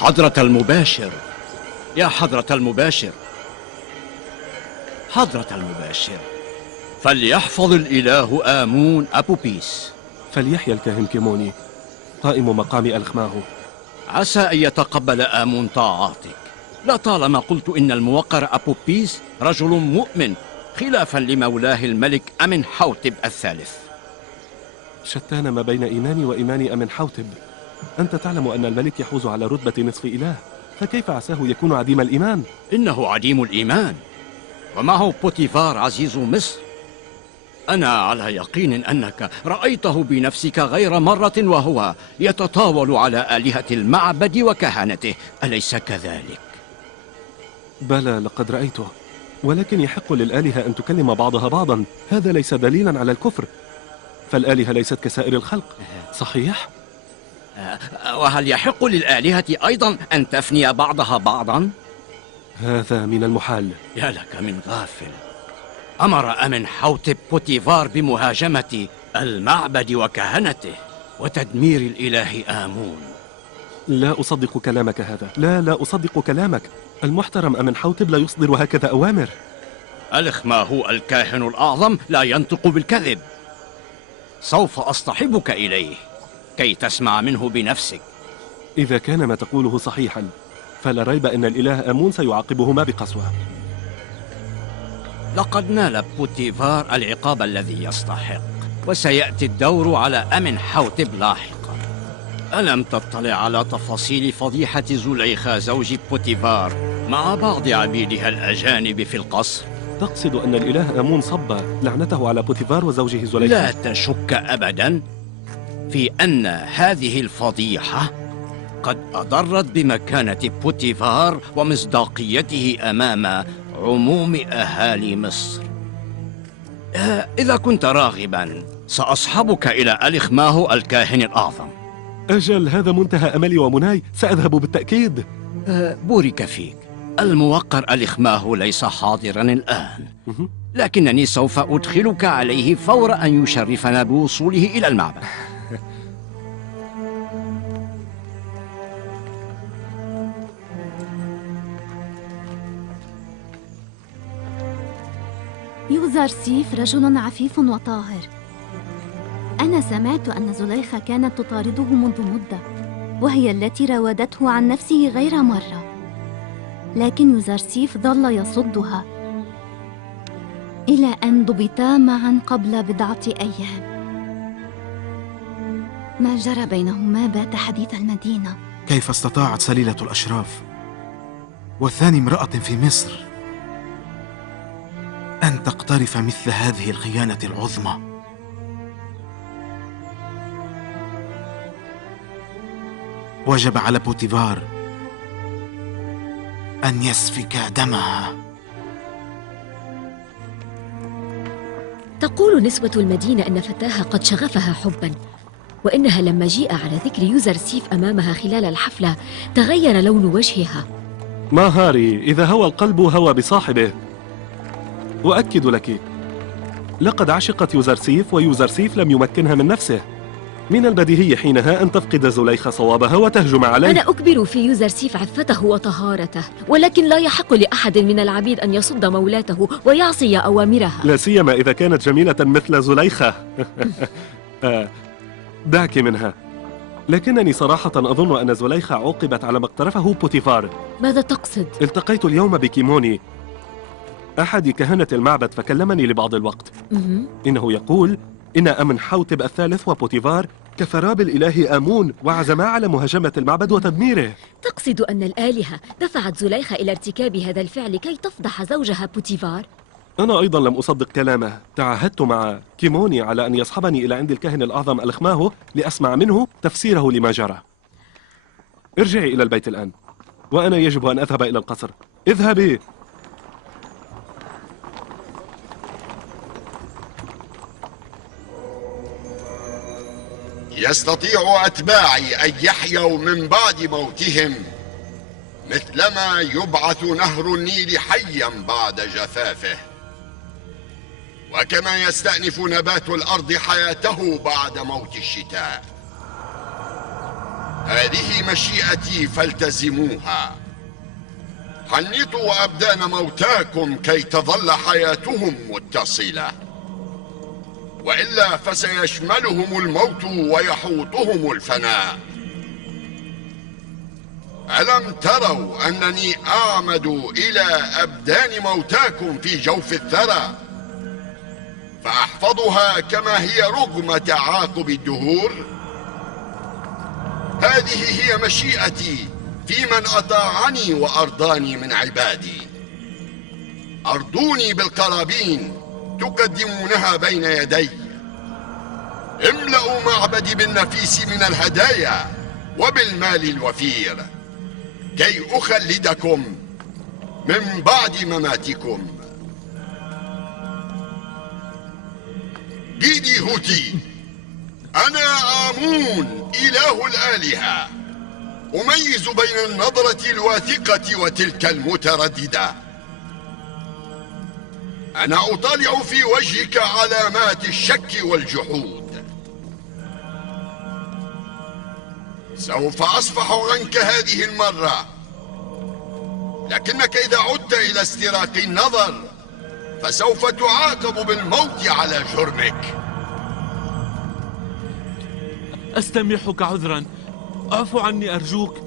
حضرة المباشر، يا حضرة المباشر، حضرة المباشر، فليحفظ الإله آمون أبوبيس. فليحيا الكاهن كيموني قائم مقام ألخماهو. عسى أن يتقبل آمون طاعاتك. لطالما قلت إن الموقر أبوبيس رجل مؤمن خلافا لمولاه الملك أمنحوتب الثالث. شتان ما بين إيماني وإيمان أمنحوتب. أنت تعلم أن الملك يحوز على رتبة نصف إله، فكيف عساه يكون عديم الإيمان؟ إنه عديم الإيمان، ومعه بوتيفار عزيز مصر. أنا على يقين أنك رأيته بنفسك غير مرة وهو يتطاول على آلهة المعبد وكهنته، أليس كذلك؟ بلى، لقد رأيته، ولكن يحق للآلهة أن تكلم بعضها بعضا. هذا ليس دليلا على الكفر، فالآلهة ليست كسائر الخلق، صحيح؟ وهل يحق للآلهة أيضا أن تفني بعضها بعضا؟ هذا من المحال. يا لك من غافل. أمر أمنحوتب بوتيفار بمهاجمة المعبد وكهنته وتدمير الإله آمون. لا أصدق كلامك هذا، لا أصدق كلامك. المحترم أمنحوتب لا يصدر هكذا أوامر. ألخماهو الكاهن الأعظم لا ينطق بالكذب. سوف أصطحبك إليه كي تسمع منه بنفسك. إذا كان ما تقوله صحيحا فلا ريب أن الإله آمون سيعاقبهما بقسوة. لقد نال بوتيفار العقاب الذي يستحق، وسيأتي الدور على أمنحوتب لاحقا. ألم تطلع على تفاصيل فضيحة زليخا زوج بوتيفار مع بعض عبيدها الأجانب في القصر؟ تقصد أن الإله آمون صب لعنته على بوتيفار وزوجه زليخا؟ لا تشك أبدا في أن هذه الفضيحة قد أضرت بمكانة بوتيفار ومصداقيته أمام عموم أهالي مصر. إذا كنت راغبا سأصحبك إلى ألخماهو الكاهن الأعظم. أجل، هذا منتهى أملي ومناي، سأذهب بالتأكيد. بورك فيك. الموقر ألخماهو ليس حاضرا الآن، لكنني سوف أدخلك عليه فور أن يشرفنا بوصوله إلى المعبد. يوزرسيف رجل عفيف وطاهر. أنا سمعت أن زليخا كانت تطارده منذ مدة، وهي التي راودته عن نفسه غير مرة، لكن يوزرسيف ظل يصدها إلى أن ضبطا معا قبل بضعة أيام. ما جرى بينهما بات حديث المدينة. كيف استطاعت سليلة الأشراف والثاني امرأة في مصر أن تقترف مثل هذه الخيانة العظمى؟ وجب على بوتيفار أن يسفك دمها. تقول نسوة المدينة أن فتاها قد شغفها حباً، وإنها لما جيء على ذكر يوزرسيف أمامها خلال الحفلة تغير لون وجهها. ما هاري، إذا هوى القلب هوى بصاحبه. أؤكد لك، لقد عشقت يوزرسيف ويوزرسيف لم يمكنها من نفسه. من البديهي حينها أن تفقد زليخا صوابها وتهجم عليه. أنا أكبر في يوزرسيف عفته وطهارته، ولكن لا يحق لأحد من العبيد أن يصد مولاته ويعصي أوامرها، لا سيما إذا كانت جميلة مثل زليخا. دعك منها. لكنني صراحة أظن أن زليخا عوقبت على ما اقترفه بوتيفار. ماذا تقصد؟ التقيت اليوم بكيموني أحد كهنة المعبد، فكلمني لبعض الوقت. إنه يقول إن أمنحوتب الثالث وبوتيفار كفرا بالإله آمون وعزما على مهاجمة المعبد وتدميره. تقصد أن الآلهة دفعت زليخا إلى ارتكاب هذا الفعل كي تفضح زوجها بوتيفار؟ أنا أيضا لم أصدق كلامه. تعهدت مع كيموني على أن يصحبني إلى عند الكاهن الأعظم ألخماهو لأسمع منه تفسيره لما جرى. ارجعي إلى البيت الآن، وأنا يجب أن أذهب إلى القصر. اذهبي. يستطيع أتباعي أن يحيوا من بعد موتهم مثلما يبعث نهر النيل حيا بعد جفافه، وكما يستأنف نبات الأرض حياته بعد موت الشتاء. هذه مشيئتي فالتزموها. حنطوا أبدان موتاكم كي تظل حياتهم متصلة، وإلا فسيشملهم الموت ويحوطهم الفناء. ألم تروا أنني أعمد إلى أبدان موتاكم في جوف الثرى فأحفظها كما هي رغم تعاقب الدهور؟ هذه هي مشيئتي في من أطاعني وأرضاني من عبادي. أرضوني بالقرابين تقدمونها بين يدي. املأوا معبدي بالنفيس من الهدايا وبالمال الوفير كي أخلدكم من بعد مماتكم. جيدي هوتي، أنا آمون إله الآلهة، أميز بين النظرة الواثقة وتلك المترددة. أنا أطالع في وجهك علامات الشك والجحود. سوف أصفح عنك هذه المرة، لكنك إذا عدت إلى استراق النظر فسوف تعاقب بالموت على جرمك. أستميحك عذرا، اعف عني أرجوك.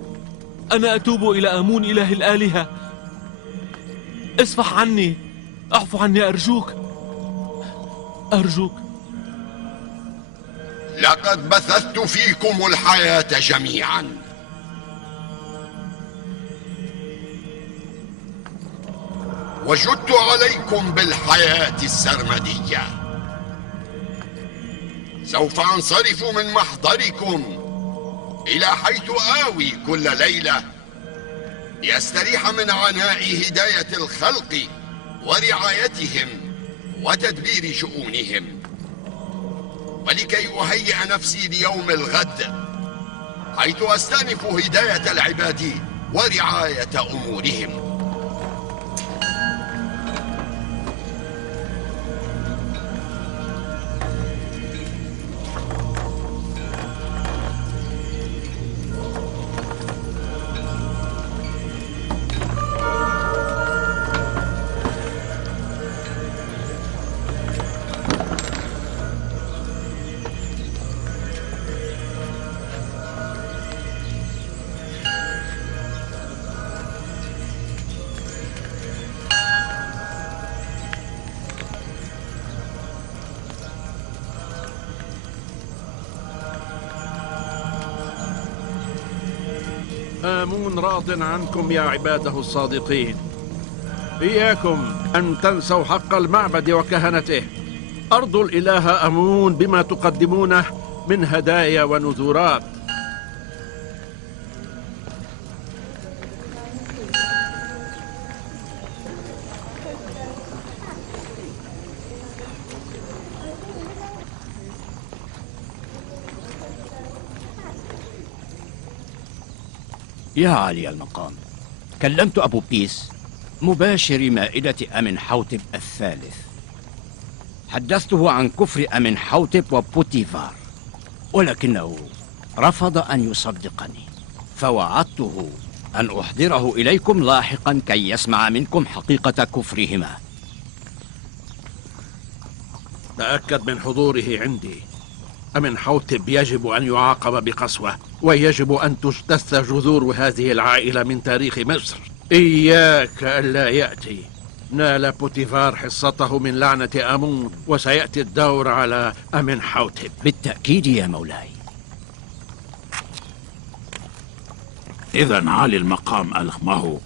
أنا أتوب إلى آمون إله الآلهة. اصفح عني، اعف عني أرجوك أرجوك. لقد بثثت فيكم الحياة جميعا، وجدت عليكم بالحياة السرمدية. سوف أنصرف من محضركم إلى حيث آوي كل ليلة لأستريح من عناء هداية الخلق ورعايتهم وتدبير شؤونهم، ولكي أهيئ نفسي ليوم الغد حيث أستأنف هداية العباد ورعاية أمورهم. آمون راض عنكم يا عباده الصادقين. إياكم أن تنسوا حق المعبد وكهنته. أرضوا الإله آمون بما تقدمونه من هدايا ونذورات. يا عالي المقام، كلمت أبو بيس مباشر مائدة أمنحوتب الثالث. حدثته عن كفر أمنحوتب وبوتيفار، ولكنه رفض أن يصدقني، فوعدته أن أحضره إليكم لاحقا كي يسمع منكم حقيقة كفرهما. تأكد من حضوره عندي. أمنحوتب يجب أن يعاقب بقسوة، ويجب أن تجتث جذور هذه العائلة من تاريخ مصر. إياك ألا يأتي. نال بوتيفار حصته من لعنة آمون، وسيأتي الدور على أمنحوتب. بالتأكيد يا مولاي. إذا عالي المقام ألخمه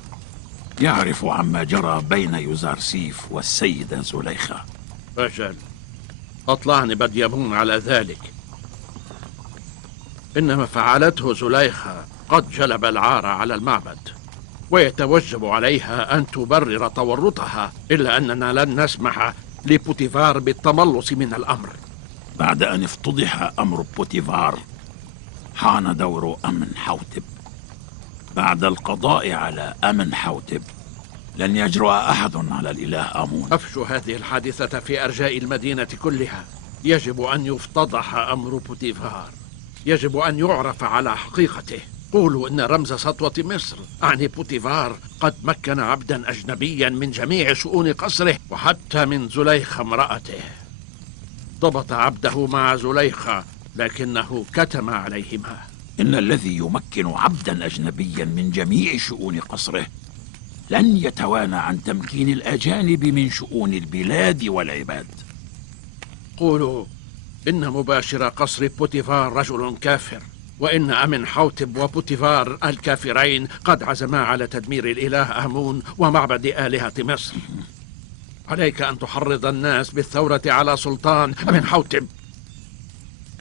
يعرف عما جرى بين يوزارسيف والسيدة زليخة. أجل، أطلعني بديمون على ذلك. إنما فعلته زليخة قد جلب العار على المعبد، ويتوجب عليها أن تبرر تورطها، إلا أننا لن نسمح لبوتيفار بالتملص من الأمر. بعد أن افتضح أمر بوتيفار حان دور أمنحوتب. بعد القضاء على أمنحوتب لن يجرؤ أحد على الإله آمون. أفشوا هذه الحادثة في أرجاء المدينة كلها. يجب أن يفتضح أمر بوتيفار. يجب أن يعرف على حقيقته. قولوا إن رمز سطوة مصر أعني بوتيفار قد مكن عبدا أجنبيا من جميع شؤون قصره وحتى من زليخة امرأته. ضبط عبده مع زليخة لكنه كتم عليهما. إن الذي يمكن عبدا أجنبيا من جميع شؤون قصره لن يتوانى عن تمكين الأجانب من شؤون البلاد والعباد. قولوا إن مباشر قصر بوتيفار رجل كافر، وإن أمنحوتب وبوتيفار الكافرين قد عزما على تدمير الإله آمون ومعبد آلهة مصر. عليك أن تحرض الناس بالثورة على سلطان أمنحوتب.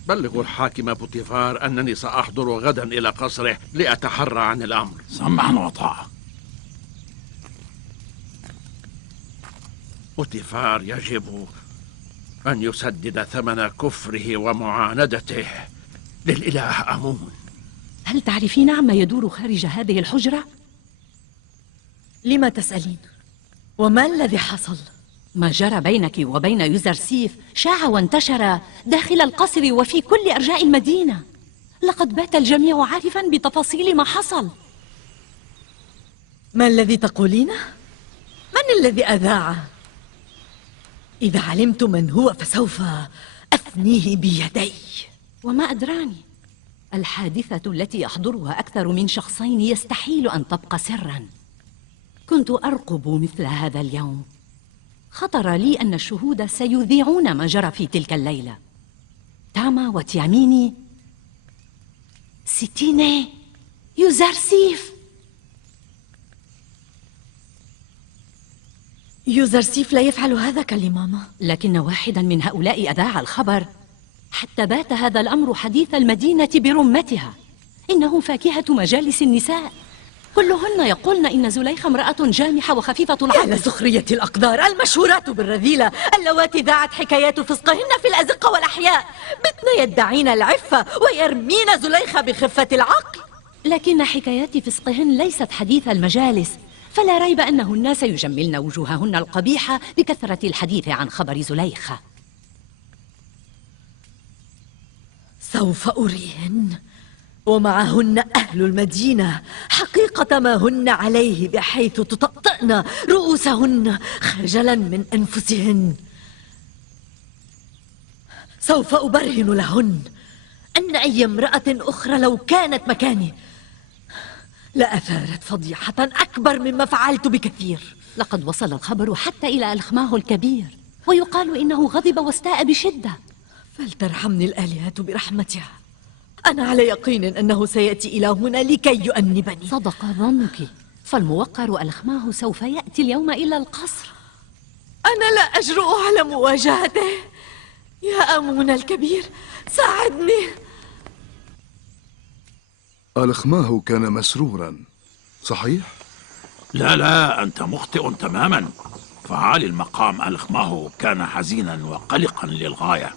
بلغوا الحاكم بوتيفار أنني سأحضر غدا إلى قصره لأتحرى عن الأمر. سمعا وطاعة. بوتيفار يجب أن يسدد ثمن كفره ومعاندته للإله آمون. هل تعرفين عما يدور خارج هذه الحجرة؟ لما تسألين؟ وما الذي حصل؟ ما جرى بينك وبين يوزرسيف شاع وانتشر داخل القصر وفي كل أرجاء المدينة. لقد بات الجميع عارفا بتفاصيل ما حصل. ما الذي تقولينه؟ من الذي أذاعه؟ إذا علمت من هو فسوف أفنيه بيدي. وما أدراني، الحادثة التي يحضرها أكثر من شخصين يستحيل أن تبقى سرا. كنت أرقب مثل هذا اليوم. خطر لي أن الشهود سيذيعون ما جرى في تلك الليلة. تاما وتياميني، ستيني، يوزرسيف. يوزرسيف لا يفعل هذا كالماما. لكن واحدا من هؤلاء أذاع الخبر حتى بات هذا الأمر حديث المدينة برمتها. إنه فاكهة مجالس النساء، كلهن يقولن إن زليخة امرأة جامحة وخفيفة العقل. على سخرية الأقدار المشهورات بالرذيلة اللواتي ذاعت حكايات فسقهن في الأزقة والأحياء، بتن يدعين العفة ويرمين زليخة بخفة العقل. لكن حكايات فسقهن ليست حديث المجالس، فلا ريب أنهن سيجملن وجوههن القبيحة بكثرة الحديث عن خبر زليخة. سوف أريهن ومعهن أهل المدينة حقيقة ما هن عليه، بحيث تطأطئن رؤوسهن خجلا من أنفسهن. سوف أبرهن لهن أن أي امرأة أخرى لو كانت مكاني لأثارت فضيحة أكبر مما فعلت بكثير. لقد وصل الخبر حتى إلى ألخماه الكبير، ويقال إنه غضب واستاء بشدة. فلترحمني الآلهة برحمتها. أنا على يقين أنه سيأتي إلى هنا لكي يؤنبني. صدق ظنك، فالموقر ألخماه سوف يأتي اليوم إلى القصر. أنا لا أجرؤ على مواجهته. يا آمون الكبير، ساعدني. ألخماه كان مسرورا، صحيح؟ لا، أنت مخطئ تماما. فعالي المقام ألخماه كان حزينا وقلقا للغاية.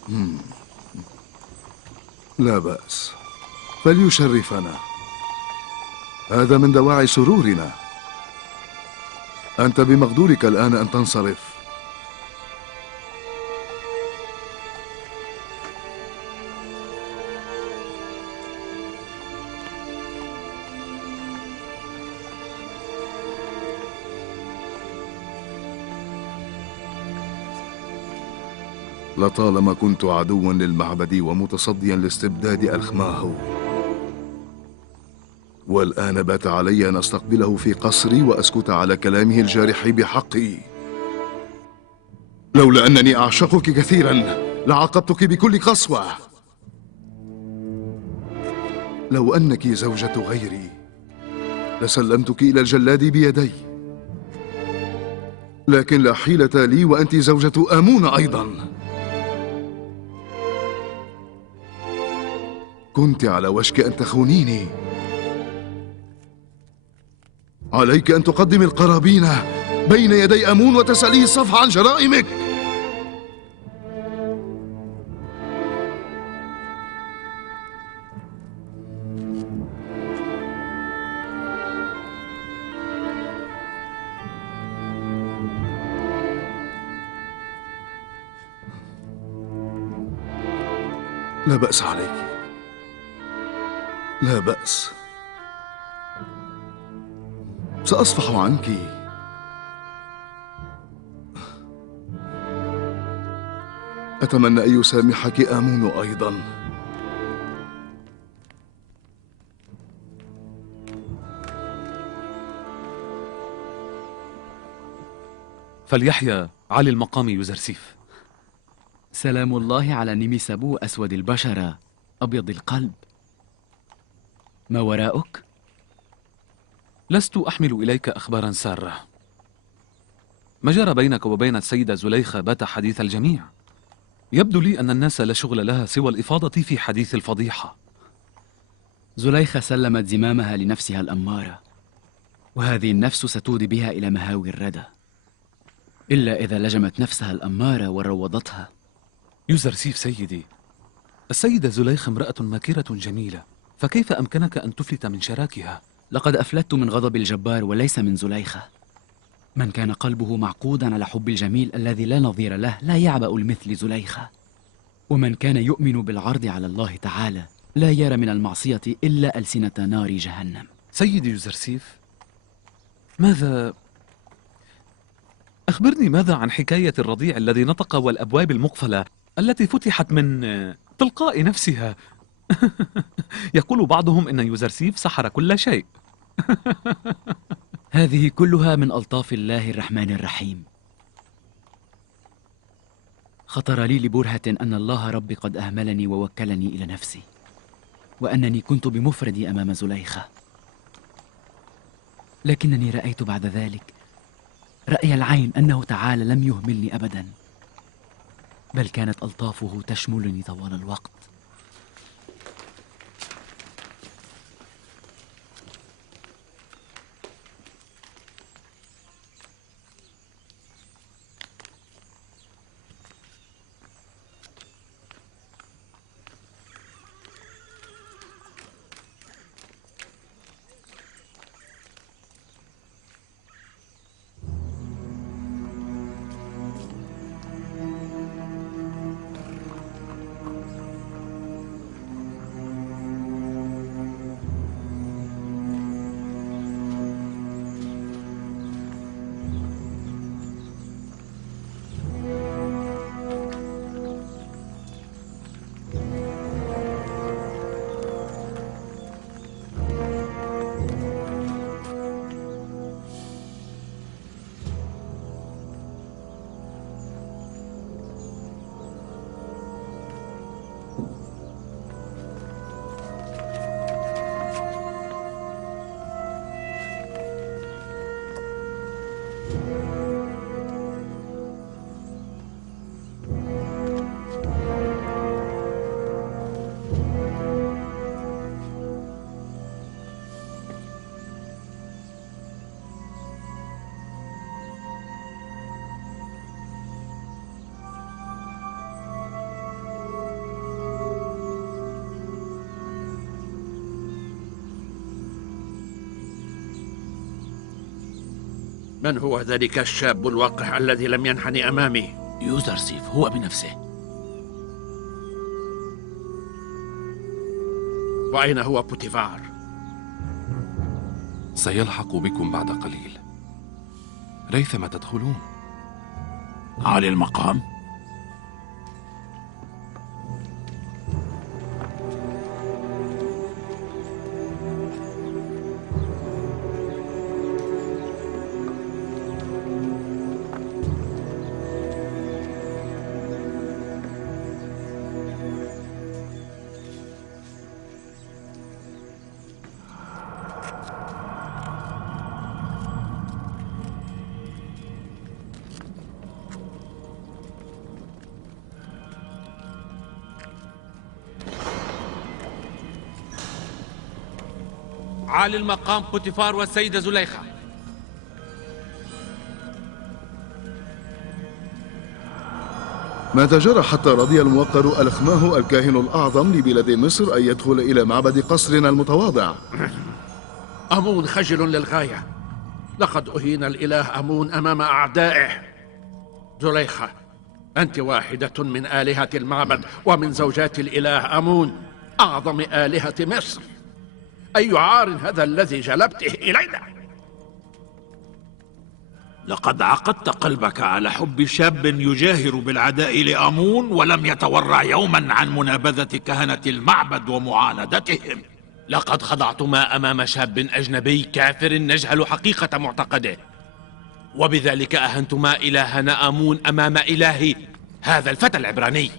لا بأس، فليشرفنا. هذا من دواعي سرورنا. أنت بمقدورك الآن أن تنصرف. لطالما كنت عدوا للمعبد ومتصديا لاستبداد ألخماه، والآن بات علي أن أستقبله في قصري وأسكت على كلامه الجارح بحقي. لولا أنني أعشقك كثيرا لعاقبتك بكل قسوة. لو أنك زوجة غيري لسلمتك إلى الجلاد بيدي، لكن لا حيلة لي وأنت زوجة آمون أيضا. كنت على وشك أن تخونيني. عليك أن تقدم القرابين بين يدي آمون وتسأليه الصفح عن جرائمك. لا بأس عليك، لا بأس، سأصفح عنك. أتمنى أن يسامحك آمون أيضا. فليحيى علي المقام يوزرسيف. سلام الله على نيميسابو أسود البشرة أبيض القلب. ما وراءك؟ لست أحمل إليك أخبارا سارة. ما جرى بينك وبين السيدة زليخة بات حديث الجميع. يبدو لي أن الناس لا شغل لها سوى الإفاضة في حديث الفضيحة. زليخة سلمت زمامها لنفسها الأمارة، وهذه النفس ستودي بها إلى مهاوي الردى، إلا إذا لجمت نفسها الأمارة وروضتها. يوزرسيف سيدي، السيدة زليخة امرأة ماكرة جميلة، فكيف أمكنك أن تفلت من شراكها؟ لقد أفلت من غضب الجبار وليس من زليخة. من كان قلبه معقودا على حب الجميل الذي لا نظير له لا يعبأ المثل زليخة، ومن كان يؤمن بالعرض على الله تعالى لا يرى من المعصية إلا ألسنة نار جهنم. سيدي يوزرسيف، أخبرني ماذا عن حكاية الرضيع الذي نطق والأبواب المقفلة التي فتحت من تلقاء نفسها؟ يقول بعضهم إن يوزرسيف سحر كل شيء. هذه كلها من ألطاف الله الرحمن الرحيم. خطر لي لبرهة أن الله ربي قد أهملني ووكلني إلى نفسي، وأنني كنت بمفردي أمام زليخة، لكنني رأيت بعد ذلك رأي العين أنه تعالى لم يهملني أبدا، بل كانت ألطافه تشملني طوال الوقت. من هو ذلك الشاب الوقح الذي لم ينحني أمامي؟ يوزرسيف هو بنفسه. وأين هو بوتيفار؟ سيلحق بكم بعد قليل. ريثما تدخلون. علي المقام. عالي المقام بوتيفار والسيدة زليخة. ماذا جرى حتى رضي الموقر الخماه الكاهن الأعظم لبلاد مصر أن يدخل إلى معبد قصرنا المتواضع؟ أمون خجل للغاية. لقد أهين الإله أمون أمام أعدائه. زليخة، أنت واحدة من آلهة المعبد ومن زوجات الإله أمون أعظم آلهة مصر. أي عار هذا الذي جلبته إلينا؟ لقد عقدت قلبك على حب شاب يجاهر بالعداء لآمون ولم يتورع يوما عن منابذة كهنة المعبد ومعاندتهم. لقد خضعتما أمام شاب أجنبي كافر نجهل حقيقة معتقده، وبذلك أهنتما إلهنا آمون أمام إله هذا الفتى العبراني.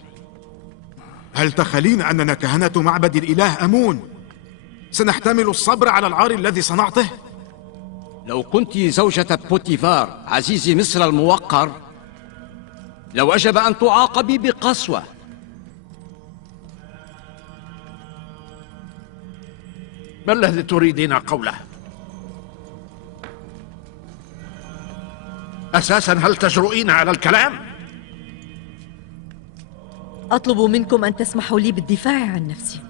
هل تخلين أننا كهنة معبد الإله أمون سنحتمل الصبر على العار الذي صنعته؟ لو كنت زوجة بوتيفار عزيز مصر الموقر لوجب أن تعاقبي بقسوة. ما الذي تريدين قوله؟ أساسا هل تجرؤين على الكلام؟ أطلب منكم أن تسمحوا لي بالدفاع عن نفسي.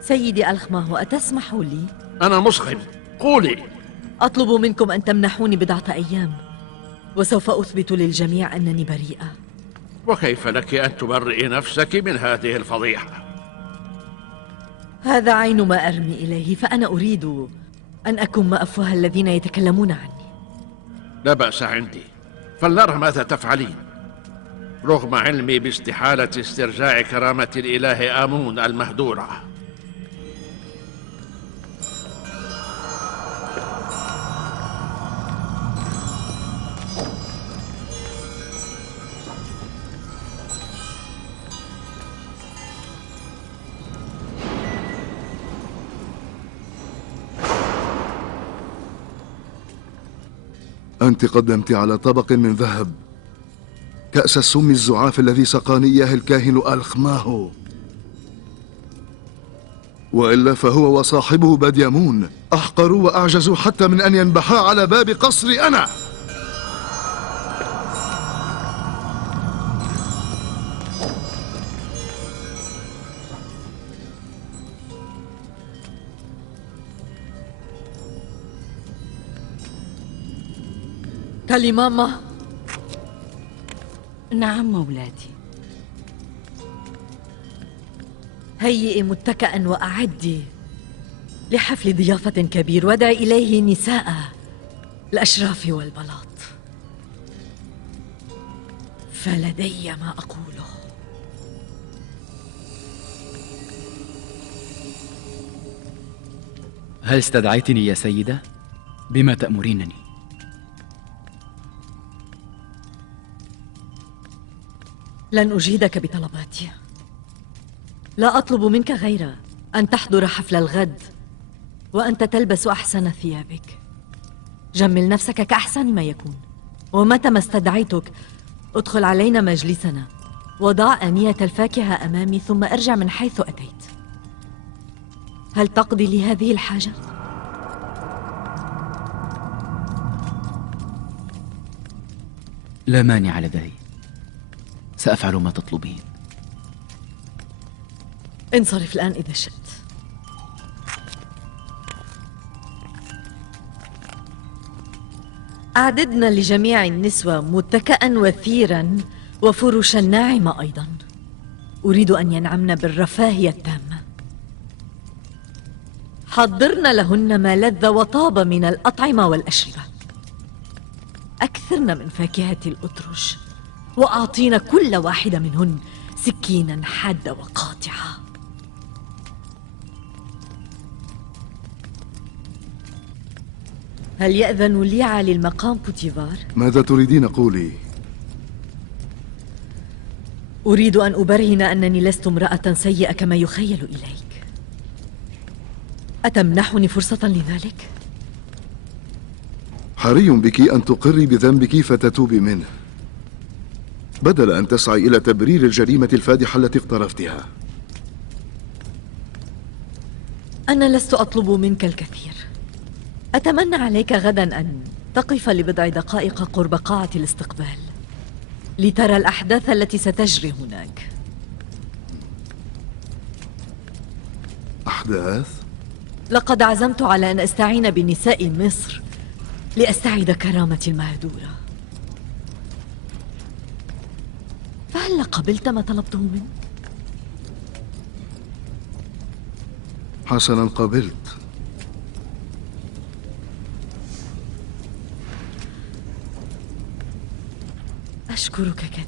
سيدي ألخماه، أتسمح لي؟ أنا مصغم، قولي. أطلب منكم أن تمنحوني بضعة أيام وسوف أثبت للجميع أنني بريئة. وكيف لك أن تبرئي نفسك من هذه الفضيحة؟ هذا عين ما أرمي إليه، فأنا أريد أن أكون أفواه الذين يتكلمون عني. لا بأس عندي، فلنرى ماذا تفعلين. رغم علمي باستحالة استرجاع كرامة الإله آمون المهدورة. أنت قدمت على طبق من ذهب كأس السم الزعاف الذي سقاني إياه الكاهن ألخماهو، وإلا فهو وصاحبه بديمون أحقروا وأعجزوا حتى من أن ينبحا على باب قصري أنا. كاليماما. نعم مولاتي. هيئي متكئا وأعدي لحفل ضيافة كبير ودعي إليه نساء الأشراف والبلاط، فلدي ما أقوله. هل استدعيتني يا سيدة؟ بما تأمرينني؟ لن أجهدك بطلباتي. لا أطلب منك غير أن تحضر حفل الغد وأنت تلبس أحسن ثيابك. جمل نفسك كأحسن ما يكون، ومتى ما استدعيتك ادخل علينا مجلسنا وضع آنية الفاكهة أمامي ثم ارجع من حيث أتيت. هل تقضي لي هذه الحاجة؟ لا مانع لدي، سأفعل ما تطلبين. انصرف الآن إذا شئت. أعددنا لجميع النسوة متكئا وثيرا وفرشا ناعمة أيضا. أريد أن ينعمن بالرفاهية التامة. حضرن لهن ما لذ وطاب من الأطعمة والأشربة. أكثرن من فاكهة الأترج، وأعطينا كل واحدة منهن سكينا حادة وقاطعة. هل يأذن لي علي المقام بوتيفار؟ ماذا تريدين قولي؟ أريد أن أبرهن أنني لست امرأة سيئة كما يخيل إليك. أتمنحني فرصة لذلك؟ حري بك أن تقري بذنبك فتتوبي منه، بدل أن تسعي إلى تبرير الجريمة الفادحة التي اقترفتها. أنا لست أطلب منك الكثير. أتمنى عليك غدا أن تقف لبضع دقائق قرب قاعة الاستقبال لترى الأحداث التي ستجري هناك. أحداث؟ لقد عزمت على أن أستعين بنساء مصر لأستعيد كرامتي المهدورة. فهل قبلت ما طلبته منك؟ حسنا، قبلت. أشكرك كثيرا.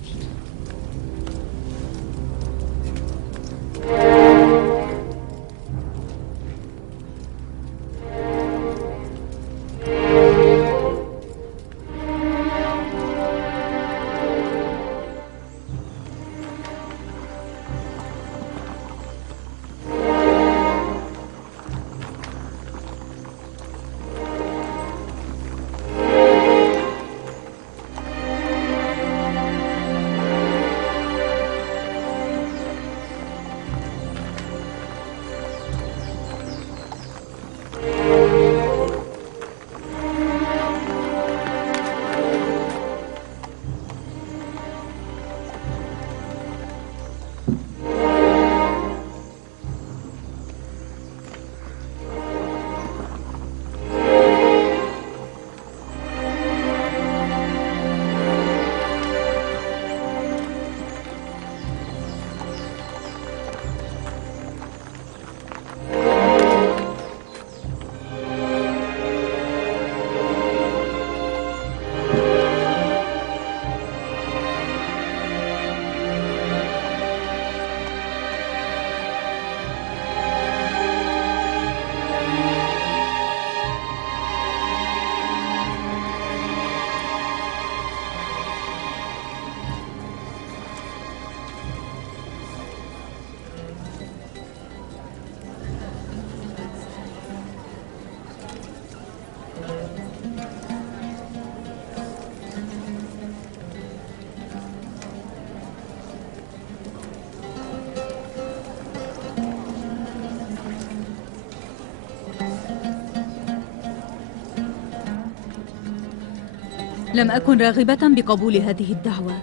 لم أكن راغبة بقبول هذه الدعوة،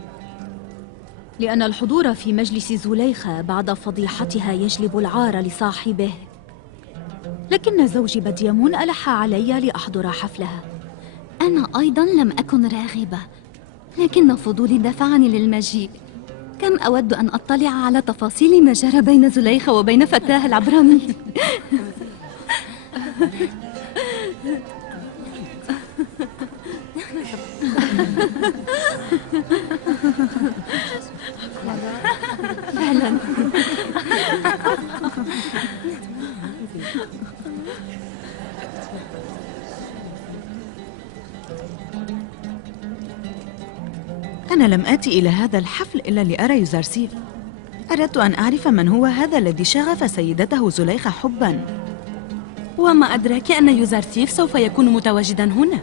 لأن الحضور في مجلس زليخة بعد فضيحتها يجلب العار لصاحبه. لكن زوجي بديمون ألح علي لأحضر حفلها. أنا أيضا لم أكن راغبة، لكن فضولي دفعني للمجيء. كم أود أن أطلع على تفاصيل ما جرى بين زليخة وبين فتاها العبراني. فعلا. أنا لم آتي إلى هذا الحفل إلا لأرى يزارسيف. أردت أن أعرف من هو هذا الذي شغف سيدته زليخة حباً. وما أدراك أن يزارسيف سوف يكون متواجداً هنا؟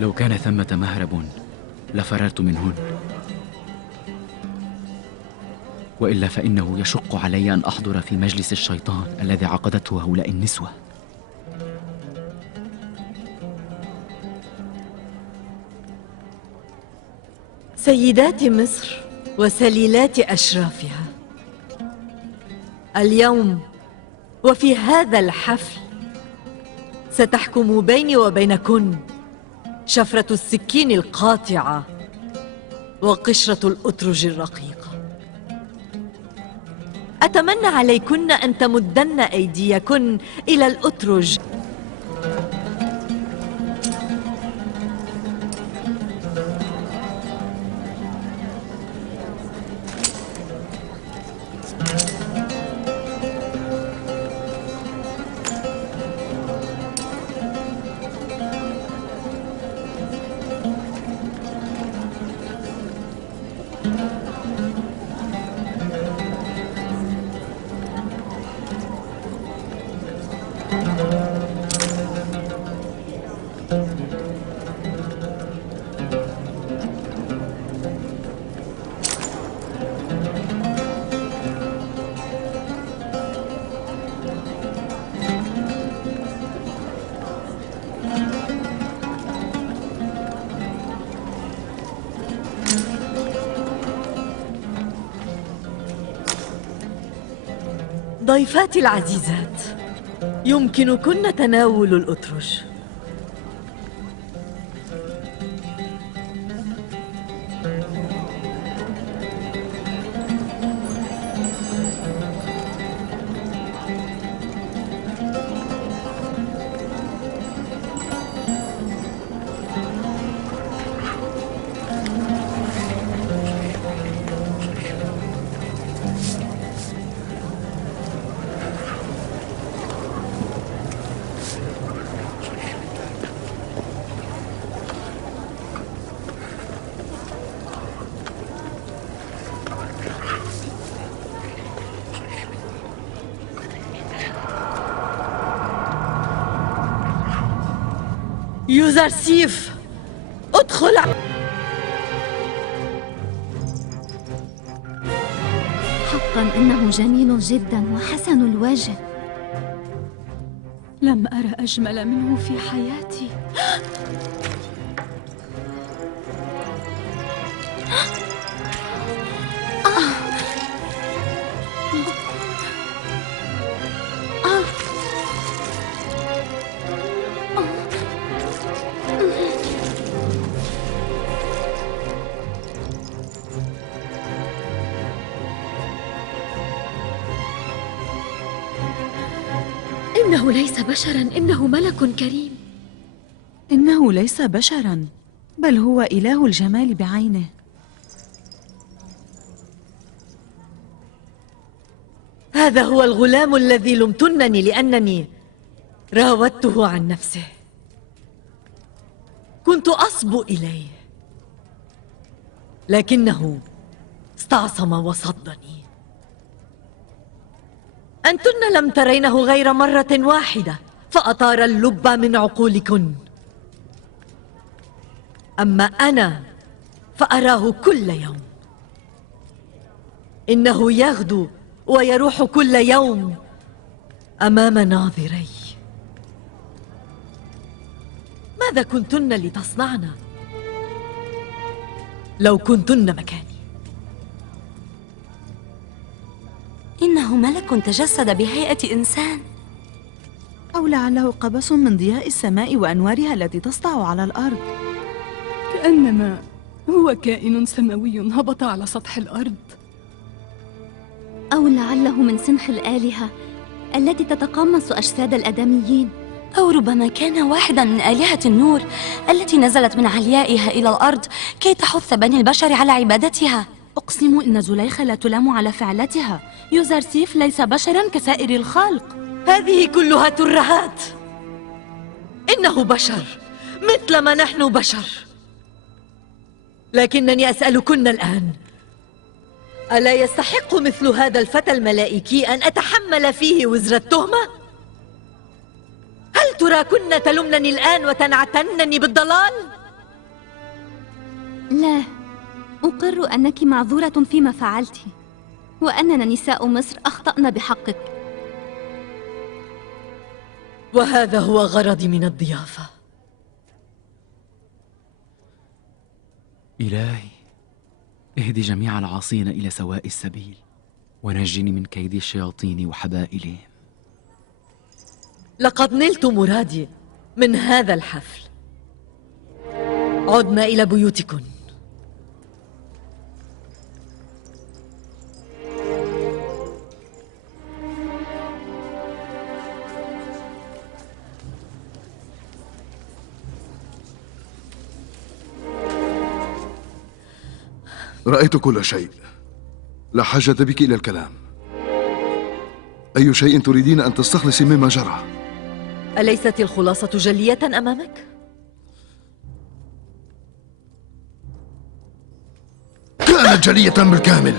لو كان ثمة مهرب لفررت منهن، وإلا فإنه يشق علي أن أحضر في مجلس الشيطان الذي عقدته هؤلاء النسوة. سيدات مصر وسليلات أشرافها، اليوم وفي هذا الحفل ستحكم بيني وبينكن شفرة السكين القاطعة وقشرة الأترج الرقيقة. أتمنى عليكن أن تمدن أيديكن إلى الأترج ضيفاتي العزيزات، يمكنكن تناول الأترج. يوزرسيف، ادخل. حقا إنه جميل جدا وحسن الوجه. لم أرى أجمل منه في حياتي. إنه ليس بشرا، إنه ملك كريم. إنه ليس بشرا، بل هو إله الجمال بعينه. هذا هو الغلام الذي لمتنني لأنني راودته عن نفسه. كنت أصبو إليه لكنه استعصم وصدني. أنتن لم ترينه غير مرة واحدة فأطار اللب من عقولكن، أما أنا فأراه كل يوم. إنه يغدو ويروح كل يوم أمام ناظري. ماذا كنتن لتصنعن لو كنتن مكاني؟ إنه ملك تجسد بهيئة إنسان، أو لعله قبس من ضياء السماء وأنوارها التي تسطع على الأرض. كأنما هو كائن سماوي هبط على سطح الأرض. أو لعله من سنخ الآلهة التي تتقمص أجساد الآدميين. أو ربما كان واحدا من آلهة النور التي نزلت من عليائها إلى الأرض كي تحث بني البشر على عبادتها. أقسم إن زليخة لا تلام على فعلتها. يوزرسيف ليس بشرا كسائر الخلق. هذه كلها ترهات. إنه بشر مثل ما نحن بشر. لكنني أسألكن الآن، ألا يستحق مثل هذا الفتى الملائكي أن أتحمل فيه وزر التهمة؟ هل تراكن تلمنني الآن وتنعتنني بالضلال؟ لا، أقر أنك معذورة فيما فعلت، وأننا نساء مصر أخطأنا بحقك. وهذا هو غرضي من الضيافة. إلهي، اهدي جميع العاصين إلى سواء السبيل، ونجني من كيد الشياطين وحبائلهم. لقد نلت مرادي من هذا الحفل. عدنا إلى بيوتكن. رأيت كل شيء، لا حاجة بك إلى الكلام. أي شيء تريدين أن تستخلصي مما جرى؟ أليست الخلاصة جلية أمامك؟ كانت جلية بالكامل.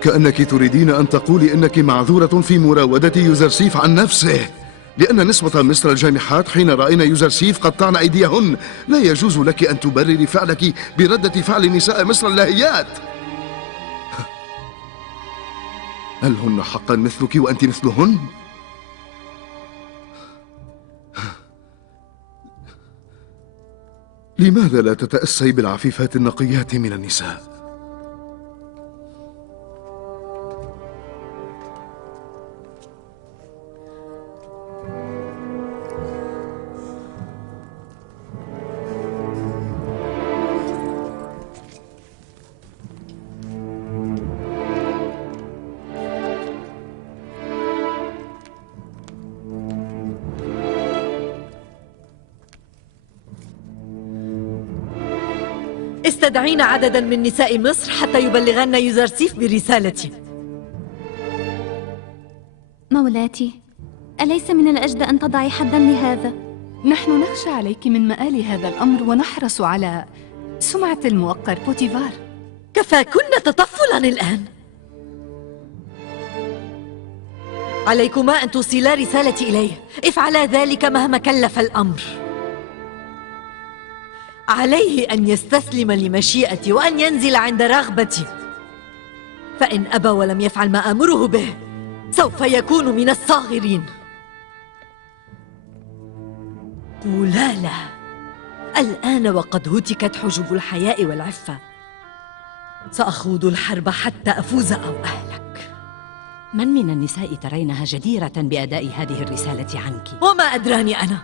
كأنك تريدين أن تقولي إنك معذورة في مراودة يوزرسيف عن نفسه، لأن نسوة مصر الجامحات حين رأينا يوزرسيف قطعن أيديهن. لا يجوز لك أن تبرري فعلك بردة فعل نساء مصر اللاهيات. هل هن حقا مثلك وأنت مثلهن؟ لماذا لا تتأسي بالعفيفات النقيات من النساء؟ استدعين عددا من نساء مصر حتى يبلغن يوزرسيف برسالتي. مولاتي، أليس من الأجدى أن تضعي حدا لهذا؟ نحن نخشى عليك من مآل هذا الأمر ونحرص على سمعة الموقر بوتيفار. كفاكن تطفلا الآن. عليكما أن توصلا رسالتي إليه، افعلا ذلك مهما كلف الأمر. عليه أن يستسلم لمشيئتي وأن ينزل عند رغبتي، فإن أبى ولم يفعل ما آمره به سوف يكون من الصاغرين. قولا له الآن وقد هتكت حجب الحياء والعفة، سأخوض الحرب حتى أفوز أو أهلك. من من النساء ترينها جديرة بأداء هذه الرسالة عنك؟ وما أدراني أنا.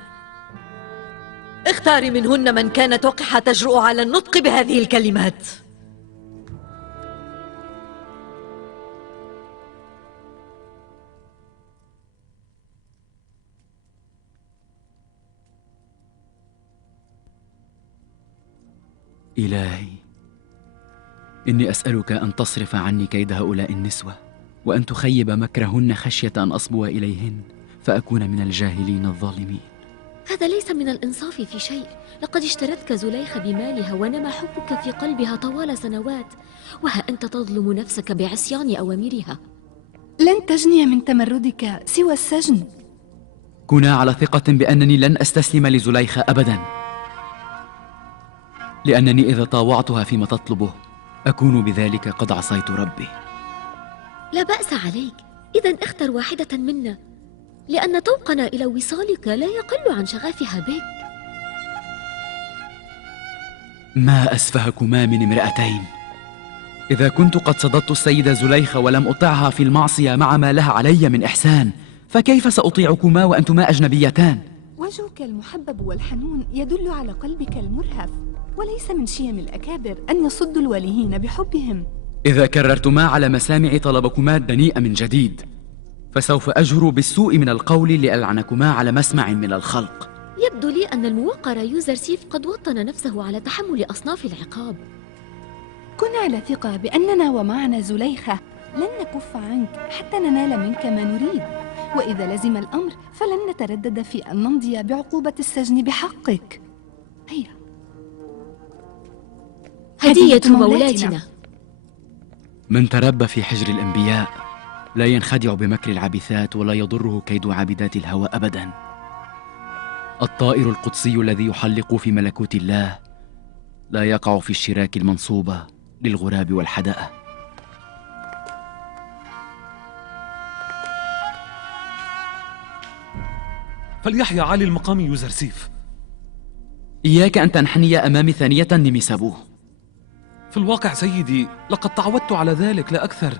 اختاري منهن من كانت وقحة تجرؤ على النطق بهذه الكلمات. إلهي، إني أسألك أن تصرف عني كيد هؤلاء النسوة، وأن تخيب مكرهن خشية أن أصبو إليهن فأكون من الجاهلين الظالمين. هذا ليس من الإنصاف في شيء. لقد اشترتك زليخة بمالها ونمى حبك في قلبها طوال سنوات، وها أنت تظلم نفسك بعصيان أوامرها. لن تجني من تمردك سوى السجن. كنا على ثقة بأنني لن أستسلم لزليخة أبدا، لأنني إذا طاوعتها فيما تطلبه أكون بذلك قد عصيت ربي. لا بأس عليك، إذن اختر واحدة منا، لأن طوقنا إلى وصالك لا يقل عن شغفها بك. ما أسفهكما من امرأتين. إذا كنت قد صددت السيدة زليخة ولم أطعها في المعصية مع ما لها علي من إحسان، فكيف سأطيعكما وأنتما أجنبيتان؟ وجهك المحبب والحنون يدل على قلبك المرهف، وليس من شيم الأكابر أن يصدوا الوليين بحبهم. إذا كررتما على مسامع طلبكما الدنيء من جديد، فسوف أجهر بالسوء من القول لألعنكما على مسمع من الخلق. يبدو لي أن الموقر يوزرسيف قد وطن نفسه على تحمل أصناف العقاب. كن على ثقة بأننا ومعنا زليخة لن نكف عنك حتى ننال منك ما نريد، وإذا لزم الأمر فلن نتردد في أن نمضي بعقوبة السجن بحقك. هيا، هدية مولاتنا. من تربى في حجر الأنبياء لا ينخدع بمكر العبثات ولا يضره كيد عابدات الهوى أبدا. الطائر القدسي الذي يحلق في ملكوت الله لا يقع في الشراك المنصوبة للغراب والحدأة. فليحيى عالي المقام يوزرسيف. إياك أن تنحني أمامي ثانية نميسابوه. في الواقع سيدي لقد تعودت على ذلك لا أكثر.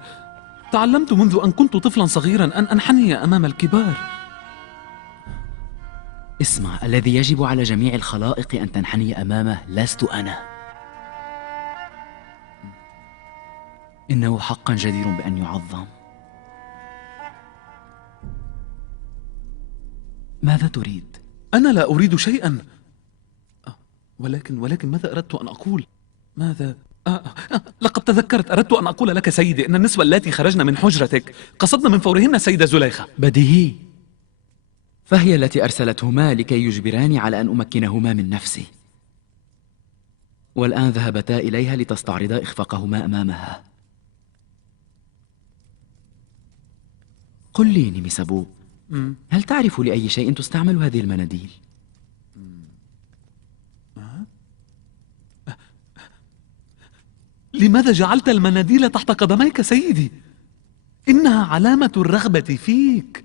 تعلمت منذ أن كنت طفلا صغيرا أن أنحني أمام الكبار. اسمع، الذي يجب على جميع الخلائق أن تنحني أمامه لست أنا. إنه حقا جدير بأن يعظم. ماذا تريد؟ أنا لا أريد شيئا، ولكن ماذا أردت أن أقول؟ ماذا؟ لقد تذكرت، أردت أن أقول لك سيدي إن النسوة اللاتي خرجن من حجرتك قصدن من فورهن السيدة زليخة. بديهي، فهي التي أرسلتهما لكي يجبراني على أن أمكنهما من نفسي، والآن ذهبتا إليها لتستعرضا إخفاقهما أمامها. قل لي نميسابو، هل تعرف لأي شيء تستعمل هذه المناديل؟ لماذا جعلت المناديل تحت قدميك سيدي؟ إنها علامة الرغبة فيك.